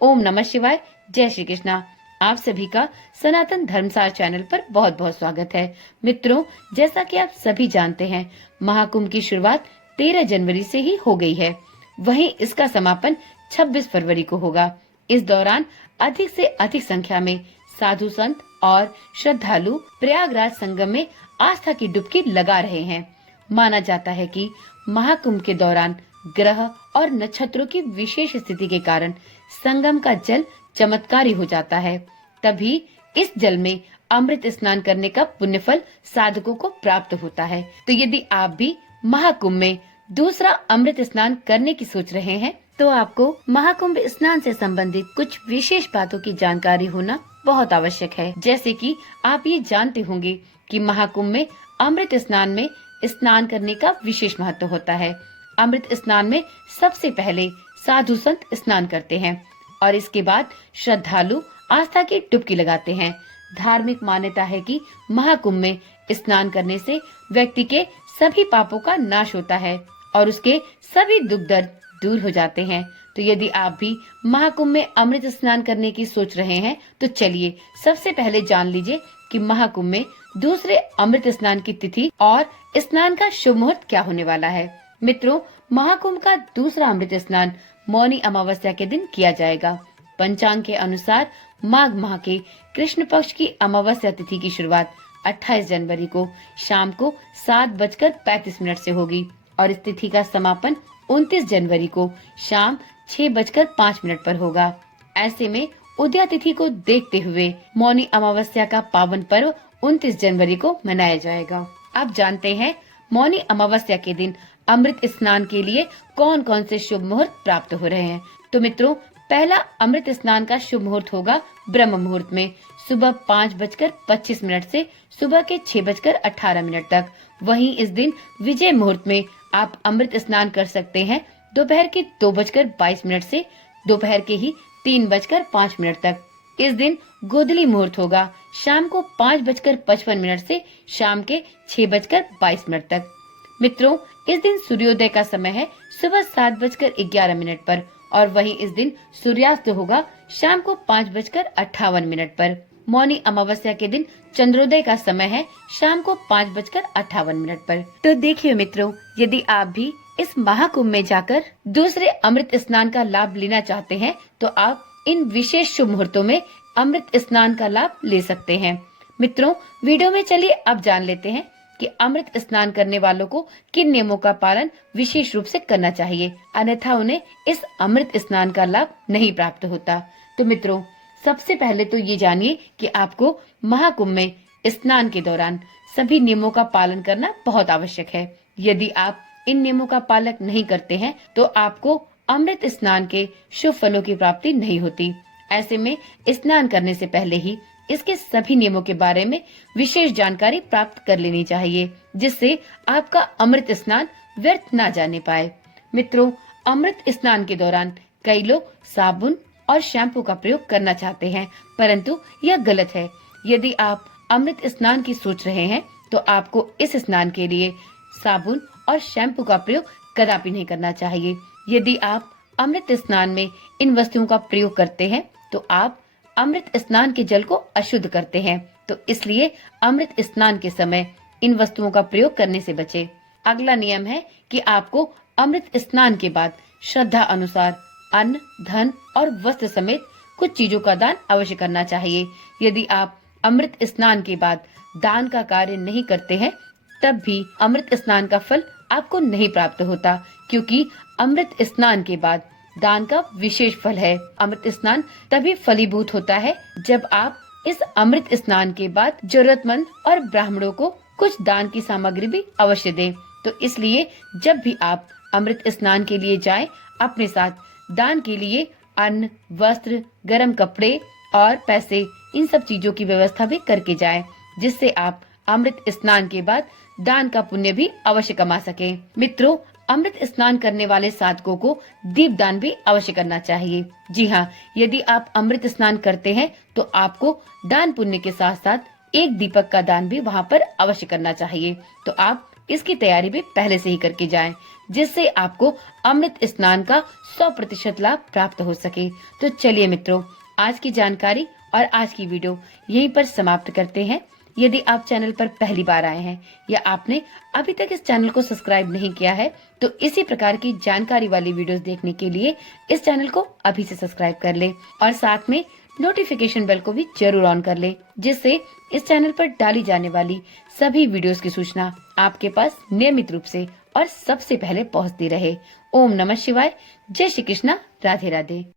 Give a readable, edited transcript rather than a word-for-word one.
ओम नमः शिवाय। जय श्री कृष्णा। आप सभी का सनातन धर्मसार चैनल पर बहुत बहुत स्वागत है। मित्रों, जैसा कि आप सभी जानते हैं, महाकुंभ की शुरुआत 13 जनवरी से ही हो गई है। वहीं इसका समापन 26 फरवरी को होगा। इस दौरान अधिक से अधिक संख्या में साधु संत और श्रद्धालु प्रयागराज संगम में आस्था की डुबकी लगा रहे हैं। माना जाता है कि महाकुंभ के दौरान ग्रह और नक्षत्रों की विशेष स्थिति के कारण संगम का जल चमत्कारी हो जाता है। तभी इस जल में अमृत स्नान करने का पुण्य फल साधकों को प्राप्त होता है। तो यदि आप भी महाकुंभ में दूसरा अमृत स्नान करने की सोच रहे हैं, तो आपको महाकुंभ स्नान से संबंधित कुछ विशेष बातों की जानकारी होना बहुत आवश्यक है। जैसे कि आप ये जानते होंगे कि महाकुंभ में अमृत स्नान में स्नान करने का विशेष महत्व होता है। अमृत स्नान में सबसे पहले साधु संत स्नान करते हैं और इसके बाद श्रद्धालु आस्था की डुबकी लगाते हैं। धार्मिक मान्यता है कि महाकुंभ में स्नान करने से व्यक्ति के सभी पापों का नाश होता है और उसके सभी दुख दर्द दूर हो जाते हैं। तो यदि आप भी महाकुंभ में अमृत स्नान करने की सोच रहे हैं, तो चलिए सबसे पहले जान लीजिए कि महाकुंभ में दूसरे अमृत स्नान की तिथि और स्नान का शुभ मुहूर्त क्या होने वाला है। मित्रों, महाकुंभ का दूसरा अमृत स्नान मौनी अमावस्या के दिन किया जाएगा। पंचांग के अनुसार माघ माह के कृष्ण पक्ष की अमावस्या तिथि की शुरुआत 28 जनवरी को शाम को 7:35 से होगी और इस तिथि का समापन 29 जनवरी को शाम 6:05 पर होगा। ऐसे में उदया तिथि को देखते हुए मौनी अमावस्या का पावन पर्व 29 जनवरी को मनाया जाएगा। आप जानते हैं, मौनी अमावस्या के दिन अमृत स्नान के लिए कौन कौन से शुभ मुहूर्त प्राप्त हो रहे हैं। तो मित्रों, पहला अमृत स्नान का शुभ मुहूर्त होगा ब्रह्म मुहूर्त में सुबह 5:25 से सुबह के 6:18 तक। वहीं इस दिन विजय मुहूर्त में आप अमृत स्नान कर सकते हैं दोपहर के 2:22 से दोपहर के ही 3:05 तक। इस दिन गोधली मुहूर्त होगा शाम को 5:55 से शाम के 6:22 तक। मित्रों, इस दिन सूर्योदय का समय है सुबह 7:11 पर और वहीं इस दिन सूर्यास्त होगा शाम को 5:58 पर। मौनी अमावस्या के दिन चंद्रोदय का समय है शाम को 5:58 पर। तो देखिए मित्रों, यदि आप भी इस महाकुंभ में जाकर दूसरे अमृत स्नान का लाभ लेना चाहते हैं, तो आप इन विशेष शुभ मुहूर्तों में अमृत स्नान का लाभ ले सकते हैं। मित्रों, वीडियो में चलिए अब जान लेते हैं कि अमृत स्नान करने वालों को किन नियमों का पालन विशेष रूप से करना चाहिए, अन्यथा उन्हें इस अमृत स्नान का लाभ नहीं प्राप्त होता। तो मित्रों, सबसे पहले तो ये जानिए कि आपको महाकुंभ में स्नान के दौरान सभी नियमों का पालन करना बहुत आवश्यक है। यदि आप इन नियमों का पालन नहीं करते हैं, तो आपको अमृत स्नान के शुभ फलों की प्राप्ति नहीं होती। ऐसे में स्नान करने से पहले ही इसके सभी नियमों के बारे में विशेष जानकारी प्राप्त कर लेनी चाहिए, जिससे आपका अमृत स्नान व्यर्थ ना जाने पाए। मित्रों, अमृत स्नान के दौरान कई लोग साबुन और शैम्पू का प्रयोग करना चाहते हैं, परंतु यह गलत है। यदि आप अमृत स्नान की सोच रहे हैं, तो आपको इस स्नान के लिए साबुन और शैम्पू का प्रयोग कदापि नहीं करना चाहिए। यदि आप अमृत स्नान में इन वस्तुओं का प्रयोग करते हैं, तो आप अमृत स्नान के जल को अशुद्ध करते हैं। तो इसलिए अमृत स्नान के समय इन वस्तुओं का प्रयोग करने से बचें। अगला नियम है कि आपको अमृत स्नान के बाद श्रद्धा अनुसार अन्न, धन और वस्त्र समेत कुछ चीजों का दान अवश्य करना चाहिए। यदि आप अमृत स्नान के बाद दान का कार्य नहीं करते हैं, तब भी अमृत स्नान का फल आपको नहीं प्राप्त होता, क्योंकि अमृत स्नान के बाद दान का विशेष फल है। अमृत स्नान तभी फलीभूत होता है जब आप इस अमृत स्नान के बाद जरूरतमंद और ब्राह्मणों को कुछ दान की सामग्री भी अवश्य दें। तो इसलिए जब भी आप अमृत स्नान के लिए जाएं, अपने साथ दान के लिए अन्न, वस्त्र, गर्म कपड़े और पैसे, इन सब चीजों की व्यवस्था भी करके जाएं, जिससे आप अमृत स्नान के बाद दान का पुण्य भी अवश्य कमा सकें। मित्रों, अमृत स्नान करने वाले साधकों को दीप दान भी अवश्य करना चाहिए। जी हाँ, यदि आप अमृत स्नान करते हैं, तो आपको दान पुण्य के साथ साथ एक दीपक का दान भी वहाँ पर अवश्य करना चाहिए। तो आप इसकी तैयारी भी पहले से ही करके जाएं। जिससे आपको अमृत स्नान का 100% लाभ प्राप्त हो सके। तो चलिए मित्रों, आज की जानकारी और आज की वीडियो यहीं पर समाप्त करते हैं। यदि आप चैनल पर पहली बार आए हैं या आपने अभी तक इस चैनल को सब्सक्राइब नहीं किया है, तो इसी प्रकार की जानकारी वाली वीडियोस देखने के लिए इस चैनल को अभी से सब्सक्राइब कर ले और साथ में नोटिफिकेशन बेल को भी जरूर ऑन कर ले, जिससे इस चैनल पर डाली जाने वाली सभी वीडियोस की सूचना आपके पास नियमित रूप से और सबसे पहले पहुंचती रहे। ओम नमः शिवाय। जय श्री कृष्णा। राधे राधे।